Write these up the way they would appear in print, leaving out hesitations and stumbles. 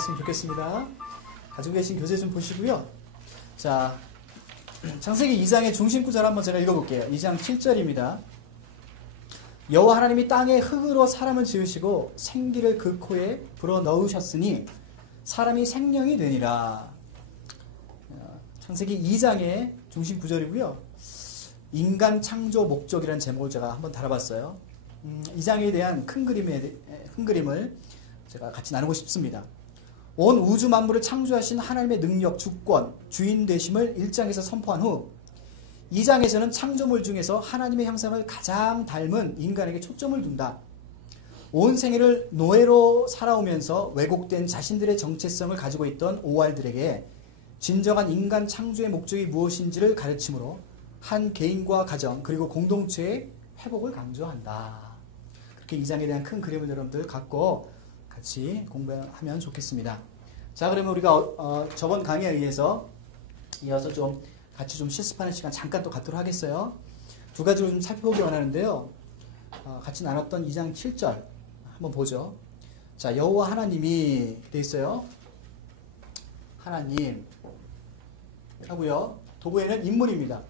나왔으면 좋겠습니다. 가지고 계신 교재 좀 보시고요. 자, 창세기 2장의 중심 구절 한번 제가 읽어볼게요. 2장 7절입니다. 여호와 하나님이 땅에 흙으로 사람을 지으시고 생기를 그 코에 불어넣으셨으니 사람이 생명이 되니라. 창세기 2장의 중심 구절이고요. 인간 창조 목적이라는 제목을 제가 한번 달아봤어요. 2장에 대한 큰 그림을 제가 같이 나누고 싶습니다. 온 우주 만물을 창조하신 하나님의 능력, 주권, 주인 되심을 1장에서 선포한 후 2장에서는 창조물 중에서 하나님의 형상을 가장 닮은 인간에게 초점을 둔다. 온 생애를 노예로 살아오면서 왜곡된 자신들의 정체성을 가지고 있던 오알들에게 진정한 인간 창조의 목적이 무엇인지를 가르치므로 한 개인과 가정 그리고 공동체의 회복을 강조한다. 그렇게 2장에 대한 큰 그림을 여러분들 갖고 같이 공부하면 좋겠습니다. 자, 그러면 우리가 저번 강의에 의해서 이어서 좀 같이 좀 실습하는 시간 잠깐 또 갖도록 하겠어요. 두 가지로 좀 살펴보기 원하는데요. 같이 나눴던 2장 7절 한번 보죠. 자, 여호와 하나님이 돼 있어요. 하나님 하고요. 도구에는 인물입니다.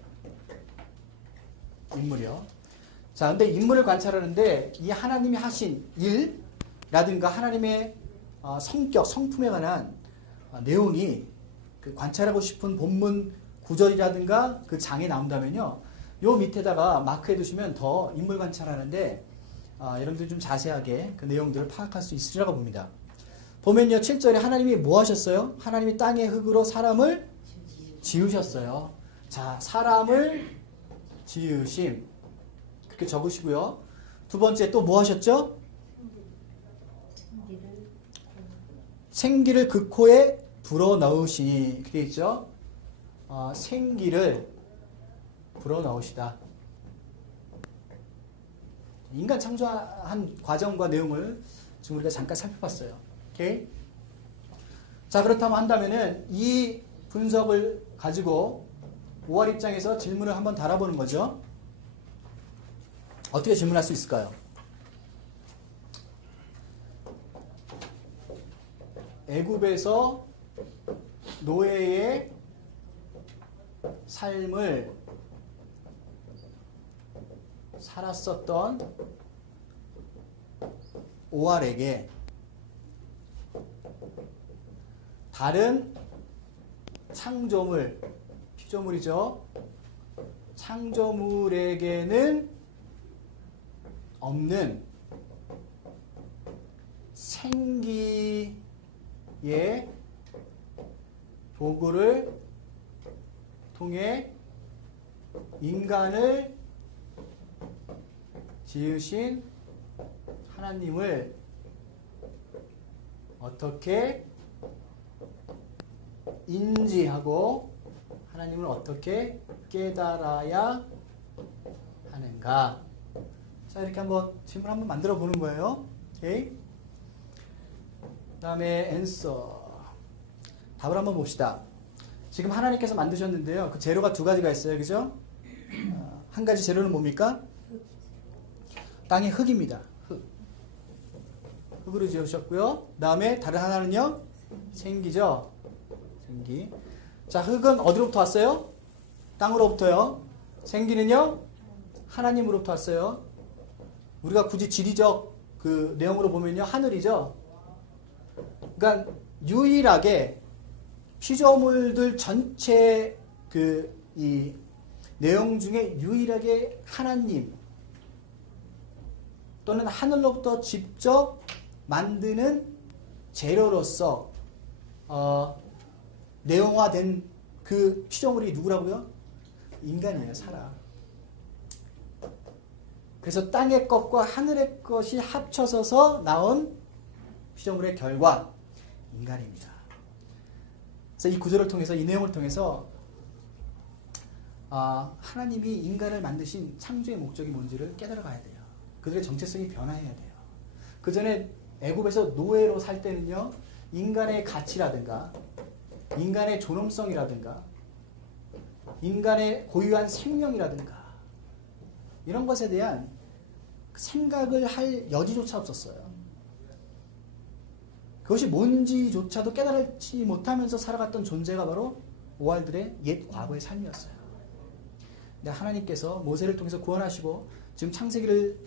인물이요. 자, 근데 인물을 관찰하는데 이 하나님이 하신 일라든가 하나님의 성격, 성품에 관한 내용이 그 관찰하고 싶은 본문 구절이라든가 그 장에 나온다면요. 요 밑에다가 마크해 두시면 더 인물 관찰하는데 여러분들이 좀 자세하게 그 내용들을 파악할 수 있으리라고 봅니다. 보면요. 7절에 하나님이 뭐 하셨어요? 하나님이 땅의 흙으로 사람을 지으셨어요. 자, 사람을 지으심. 그렇게 적으시고요. 두 번째 또 뭐 하셨죠? 생기를 그 코에 불어넣으시니. 그렇게 되어 있죠? 생기를 불어넣으시다. 인간 창조한 과정과 내용을 지금 우리가 잠깐 살펴봤어요. 오케이? 자, 그렇다면 한다면은 이 분석을 가지고 5월 입장에서 질문을 한번 달아보는 거죠. 어떻게 질문할 수 있을까요? 애굽에서 노예의 삶을 살았었던 오알에게 다른 창조물, 피조물이죠. 창조물에게는 없는 생기의 도구를 통해 인간을 지으신 하나님을 어떻게 인지하고 하나님을 어떻게 깨달아야 하는가? 자, 이렇게 한번 질문 한번 만들어 보는 거예요. 오케이? 그 다음에 앤서. 답을 한번 봅시다. 지금 하나님께서 만드셨는데요. 그 재료가 두 가지가 있어요. 그죠? 한 가지 재료는 뭡니까? 땅의 흙입니다. 흙. 흙으로 지으셨고요. 그 다음에 다른 하나는요? 생기죠? 생기. 자, 흙은 어디로부터 왔어요? 땅으로부터요. 생기는요? 하나님으로부터 왔어요. 우리가 굳이 지리적 그 내용으로 보면요. 하늘이죠. 그러니까 유일하게 피조물들 전체 이 내용 중에 유일하게 하나님 또는 하늘로부터 직접 만드는 재료로서 내용화된 그 피조물이 누구라고요? 인간이에요. 사람. 그래서 땅의 것과 하늘의 것이 합쳐져서 나온 피조물의 결과 인간입니다. 그래서 이 구절을 통해서 이 내용을 통해서 하나님이 인간을 만드신 창조의 목적이 뭔지를 깨달아 가야 돼요. 그들의 정체성이 변화해야 돼요. 그 전에 애굽에서 노예로 살 때는요. 인간의 가치라든가 인간의 존엄성이라든가 인간의 고유한 생명이라든가 이런 것에 대한 생각을 할 여지조차 없었어요. 그것이 뭔지조차도 깨달지 못하면서 살아갔던 존재가 바로 오알들의 옛 과거의 삶이었어요. 근데 하나님께서 모세를 통해서 구원하시고 지금 창세기를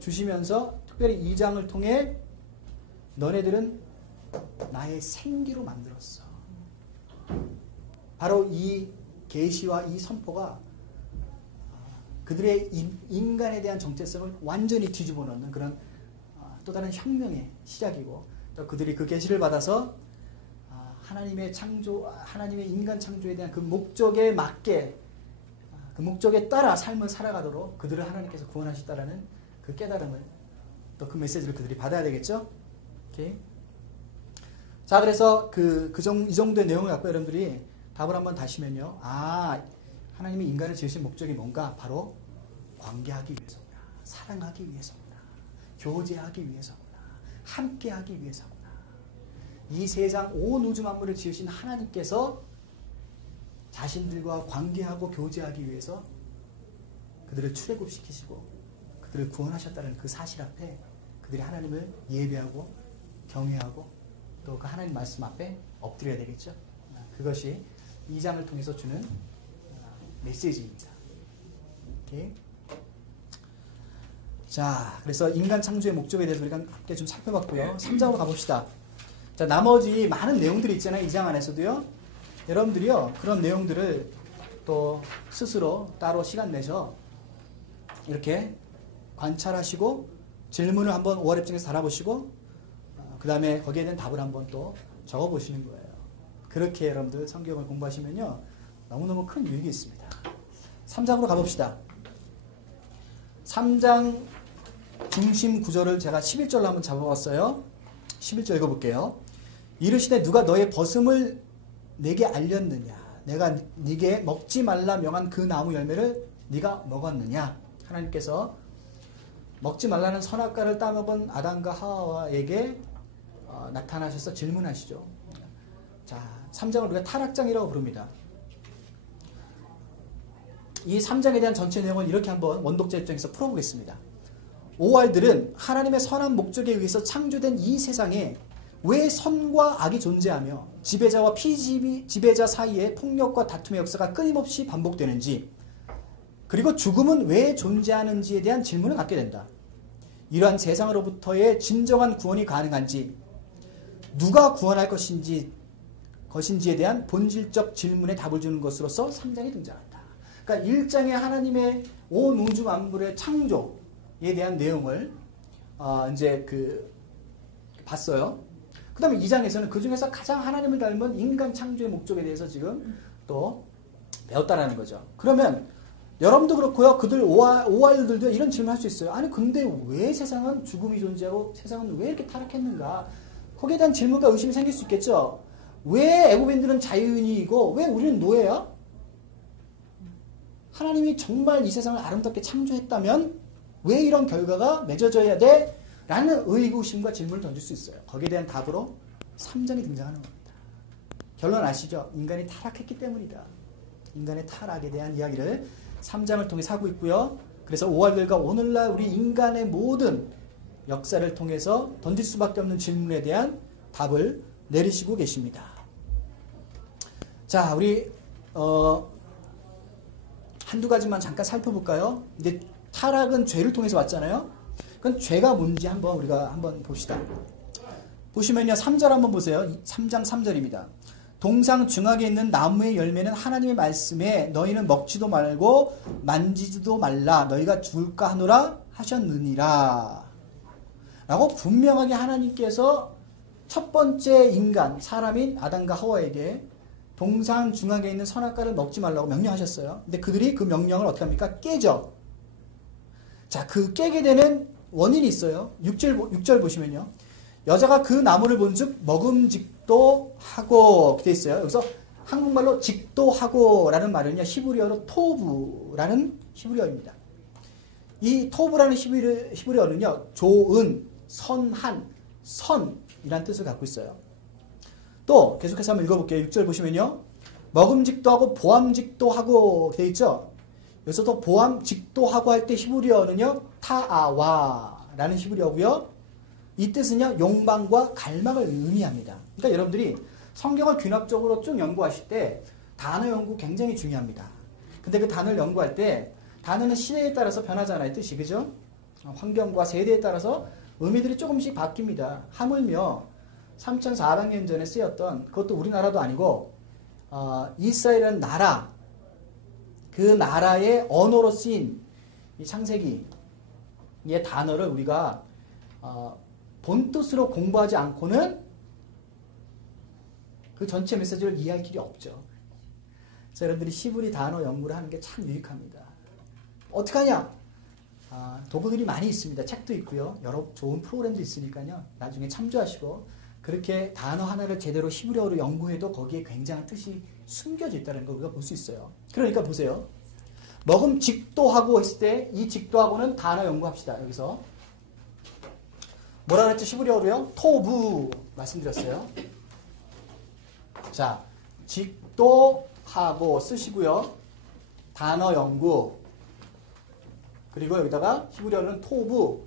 주시면서 특별히 2장을 통해 너네들은 나의 생기로 만들었어. 바로 이 계시와 이 선포가 그들의 인간에 대한 정체성을 완전히 뒤집어 놓는 그런 또 다른 혁명의 시작이고, 또 그들이 그 계시를 받아서 하나님의 창조, 하나님의 인간 창조에 대한 그 목적에 맞게, 그 목적에 따라 삶을 살아가도록 그들을 하나님께서 구원하셨다라는 그 깨달음을, 또 그 메시지를 그들이 받아야 되겠죠. 오케이. 자, 그래서 이 정도의 내용을 갖고 여러분들이 답을 한번 다시면요. 하나님이 인간을 지으신 목적이 뭔가? 바로 관계하기 위해서구나. 사랑하기 위해서구나. 교제하기 위해서구나. 함께하기 위해서구나. 이 세상 온 우주 만물을 지으신 하나님께서 자신들과 관계하고 교제하기 위해서 그들을 출애굽시키시고 그들을 구원하셨다는 그 사실 앞에 그들이 하나님을 예배하고 경외하고 또 그 하나님 말씀 앞에 엎드려야 되겠죠. 그것이 2장을 통해서 주는 메시지입니다. 오케이. 자, 그래서 인간 창조의 목적에 대해서 우리가 함께 좀 살펴봤고요. 3장으로 가봅시다. 자, 나머지 많은 내용들이 있잖아요. 2장 안에서도요. 여러분들이요, 그런 내용들을 또 스스로 따로 시간 내서 이렇게 관찰하시고 질문을 한번 5월 입장에서 달아보시고 그 다음에 거기에 대한 답을 한번 또 적어보시는 거예요. 그렇게 여러분들 성경을 공부하시면요, 너무너무 큰 유익이 있습니다. 3장으로 가봅시다. 3장 중심 구절을 제가 11절로 한번 잡아봤어요. 11절 읽어볼게요. 이르시되 누가 너의 벗음을 내게 알렸느냐? 내가 네게 먹지 말라 명한 그 나무 열매를 네가 먹었느냐? 하나님께서 먹지 말라는 선악과를 따먹은 아담과 하와에게 나타나셔서 질문하시죠. 자, 3장을 우리가 타락장이라고 부릅니다. 이 3장에 대한 전체 내용은 이렇게 한번 원독자 입장에서 풀어보겠습니다. 오알들은 하나님의 선한 목적에 의해서 창조된 이 세상에 왜 선과 악이 존재하며 지배자와 피지배자 사이에 폭력과 다툼의 역사가 끊임없이 반복되는지, 그리고 죽음은 왜 존재하는지에 대한 질문을 갖게 된다. 이러한 세상으로부터의 진정한 구원이 가능한지, 누가 구원할 것인지에 대한 본질적 질문에 답을 주는 것으로서 3장이 등장한다. 그러니까 1장에 하나님의 온 우주 만물의 창조에 대한 내용을 이제 봤어요. 그 다음에 2장에서는 그 중에서 가장 하나님을 닮은 인간 창조의 목적에 대해서 지금 또 배웠다라는 거죠. 그러면 여러분도 그렇고요. 그들 오알들도 이런 질문을 할 수 있어요. 아니 근데 왜 세상은 죽음이 존재하고 세상은 왜 이렇게 타락했는가? 거기에 대한 질문과 의심이 생길 수 있겠죠. 왜 애굽인들은 자유인이고 왜 우리는 노예야? 하나님이 정말 이 세상을 아름답게 창조했다면 왜 이런 결과가 맺어져야 돼? 라는 의구심과 질문을 던질 수 있어요. 거기에 대한 답으로 3장이 등장하는 겁니다. 결론 아시죠? 인간이 타락했기 때문이다. 인간의 타락에 대한 이야기를 3장을 통해서 하고 있고요. 그래서 5월들과 오늘날 우리 인간의 모든 역사를 통해서 던질 수밖에 없는 질문에 대한 답을 내리시고 계십니다. 자, 우리 한두 가지만 잠깐 살펴볼까요? 이제 타락은 죄를 통해서 왔잖아요. 그럼 죄가 뭔지 우리가 한번 봅시다. 보시면요, 3절 한번 보세요. 3장 3절입니다. 동상 중앙에 있는 나무의 열매는 하나님의 말씀에 너희는 먹지도 말고 만지지도 말라 너희가 죽을까 하노라 하셨느니라 라고 분명하게 하나님께서 첫 번째 인간, 사람인 아담과 하와에게 동상 중앙에 있는 선악과를 먹지 말라고 명령하셨어요. 근데 그들이 그 명령을 어떻게 합니까? 깨죠. 자, 그 깨게 되는 원인이 있어요. 6절 보시면요. 여자가 그 나무를 본즉 먹음직도 하고 되어 있어요. 여기서 한국말로 직도하고 라는 말은요, 히브리어로 토브라는 히브리어입니다. 이 토브라는 히브리어는요, 좋은, 선한, 선이라는 뜻을 갖고 있어요. 또 계속해서 한번 읽어볼게요. 6절 보시면요, 먹음직도 하고 보암직도 하고 되어 있죠. 여기서도 보암직도 하고 할 때 히브리어는요, 타아와라는 히브리어고요. 이 뜻은요, 욕망과 갈망을 의미합니다. 그러니까 여러분들이 성경을 균합적으로 쭉 연구하실 때 단어 연구 굉장히 중요합니다. 근데 그 단어를 연구할 때 단어는 시대에 따라서 변하잖아요, 뜻이. 그죠? 환경과 세대에 따라서 의미들이 조금씩 바뀝니다. 하물며 3,400년 전에 쓰였던, 그것도 우리나라도 아니고 이스라엘이라는 나라, 그 나라의 언어로 쓰인 이 창세기의 단어를 우리가 본뜻으로 공부하지 않고는 그 전체 메시지를 이해할 길이 없죠. 그래서 여러분들이 히브리 단어 연구를 하는 게 참 유익합니다. 어떻게 하냐? 도구들이 많이 있습니다. 책도 있고요. 여러 좋은 프로그램도 있으니까요. 나중에 참조하시고 그렇게 단어 하나를 제대로 히브리어로 연구해도 거기에 굉장한 뜻이 숨겨져 있다는 걸 우리가 볼 수 있어요. 그러니까 보세요. 먹음직도하고 했을 때 이 직도하고는 단어 연구합시다. 여기서 뭐라 그랬죠? 히브리어로요? 토부 말씀드렸어요. 자, 직도하고 쓰시고요. 단어 연구. 그리고 여기다가 히브리어는 토부.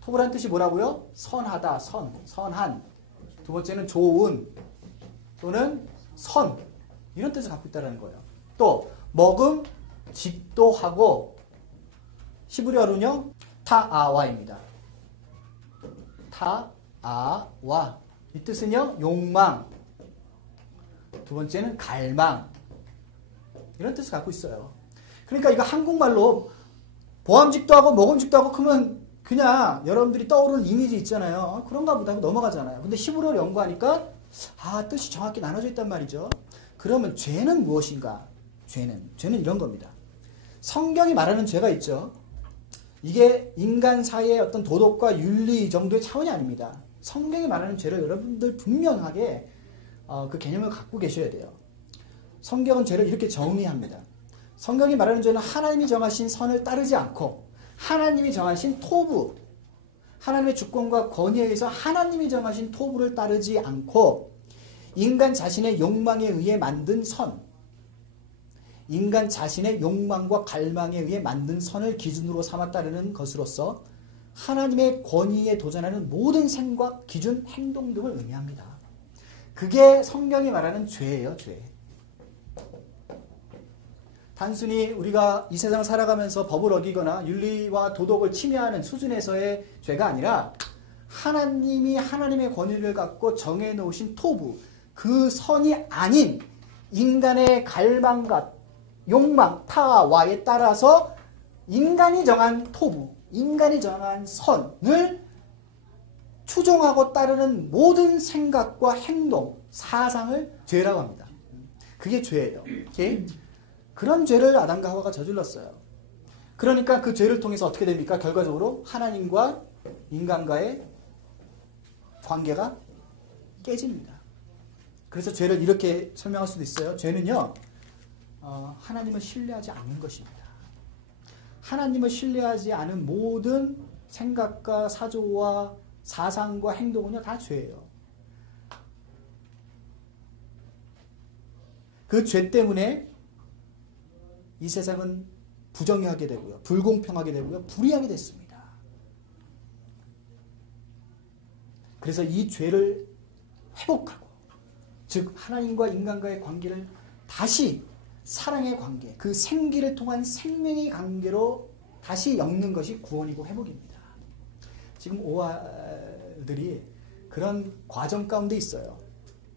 토부라는 뜻이 뭐라고요? 선하다, 선한. 두 번째는 좋은 또는 선. 이런 뜻을 갖고 있다는 거예요. 또 먹음, 직도하고 히브리어로는요. 타아와입니다. 타아와. 이 뜻은요. 욕망. 두 번째는 갈망. 이런 뜻을 갖고 있어요. 그러니까 이거 한국말로 보암직도 하고 먹음직도 하고 그러면 그냥 여러분들이 떠오르는 이미지 있잖아요. 그런가 보다 하고 넘어가잖아요. 근데 히브리어를 연구하니까 뜻이 정확히 나눠져 있단 말이죠. 그러면 죄는 무엇인가? 죄는 이런 겁니다. 성경이 말하는 죄가 있죠. 이게 인간 사이의 어떤 도덕과 윤리 정도의 차원이 아닙니다. 성경이 말하는 죄를 여러분들 분명하게 그 개념을 갖고 계셔야 돼요. 성경은 죄를 이렇게 정의합니다. 성경이 말하는 죄는 하나님이 정하신 선을 따르지 않고 하나님이 정하신 토부, 하나님의 주권과 권위에 의해서 하나님이 정하신 토부를 따르지 않고 인간 자신의 욕망에 의해 만든 선, 인간 자신의 욕망과 갈망에 의해 만든 선을 기준으로 삼아 따르는 것으로서 하나님의 권위에 도전하는 모든 생각, 기준, 행동 등을 의미합니다. 그게 성경이 말하는 죄예요, 죄. 단순히 우리가 이 세상을 살아가면서 법을 어기거나 윤리와 도덕을 침해하는 수준에서의 죄가 아니라 하나님이 하나님의 권위를 갖고 정해놓으신 토부, 그 선이 아닌 인간의 갈망과 욕망, 타와에 따라서 인간이 정한 토부, 인간이 정한 선을 추종하고 따르는 모든 생각과 행동, 사상을 죄라고 합니다. 그게 죄예요. 오케이? 그런 죄를 아담과 하와가 저질렀어요. 그러니까 그 죄를 통해서 어떻게 됩니까? 결과적으로 하나님과 인간과의 관계가 깨집니다. 그래서 죄를 이렇게 설명할 수도 있어요. 죄는요, 하나님을 신뢰하지 않는 것입니다. 하나님을 신뢰하지 않은 모든 생각과 사조와 사상과 행동은요, 다 죄예요. 그 죄 때문에 이 세상은 부정하게 되고요. 불공평하게 되고요. 불의하게 됐습니다. 그래서 이 죄를 회복하고, 즉 하나님과 인간과의 관계를 다시 사랑의 관계, 그 생기를 통한 생명의 관계로 다시 엮는 것이 구원이고 회복입니다. 지금 오아들이 그런 과정 가운데 있어요.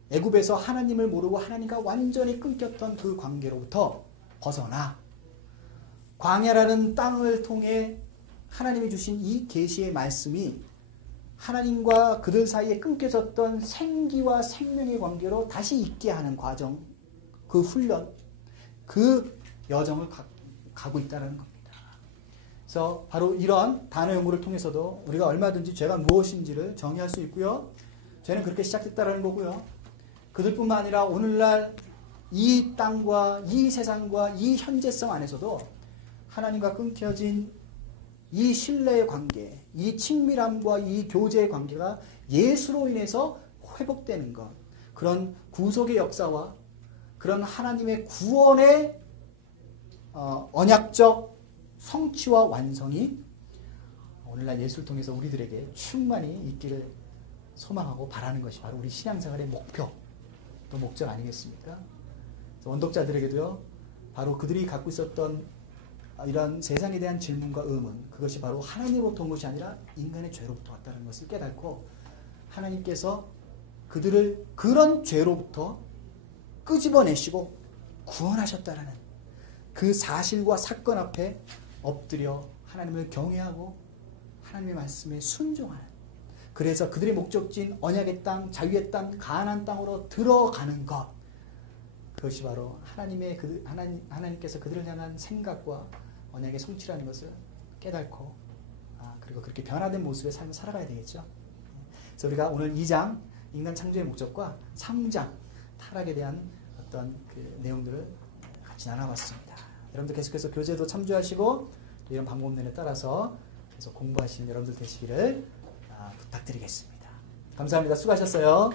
애굽에서 하나님을 모르고 하나님과 완전히 끊겼던 그 관계로부터 벗어나 광야라는 땅을 통해 하나님이 주신 이 계시의 말씀이 하나님과 그들 사이에 끊겨졌던 생기와 생명의 관계로 다시 있게 하는 과정, 그 훈련, 그 여정을 가고 있다는 겁니다. 그래서 바로 이런 단어 연구를 통해서도 우리가 얼마든지 죄가 무엇인지를 정의할 수 있고요. 죄는 그렇게 시작됐다는 거고요. 그들뿐만 아니라 오늘날 이 땅과 이 세상과 이 현재성 안에서도 하나님과 끊겨진 이 신뢰의 관계, 이 친밀함과 이 교제의 관계가 예수로 인해서 회복되는 것, 그런 구속의 역사와 그런 하나님의 구원의 언약적 성취와 완성이 오늘날 예수를 통해서 우리들에게 충만히 있기를 소망하고 바라는 것이 바로 우리 신앙생활의 목표 또 목적 아니겠습니까? 원독자들에게도요, 바로 그들이 갖고 있었던 이런 세상에 대한 질문과 의문, 그것이 바로 하나님으로부터 온 것이 아니라 인간의 죄로부터 왔다는 것을 깨닫고 하나님께서 그들을 그런 죄로부터 끄집어내시고 구원하셨다라는 그 사실과 사건 앞에 엎드려 하나님을 경외하고 하나님의 말씀에 순종하는, 그래서 그들의 목적지인 언약의 땅, 자유의 땅, 가나안 땅으로 들어가는 것, 그것이 바로 하나님께서 그들을 향한 생각과 언약의 성취라는 것을 깨닫고 그리고 그렇게 변화된 모습의 삶을 살아가야 되겠죠. 그래서 우리가 오늘 2장 인간 창조의 목적과 3장 타락에 대한 어떤 그 내용들을 같이 나눠봤습니다. 여러분들 계속해서 교재도 참조하시고 이런 방법론에 따라서 계속 공부하시는 여러분들 되시기를 부탁드리겠습니다. 감사합니다. 수고하셨어요.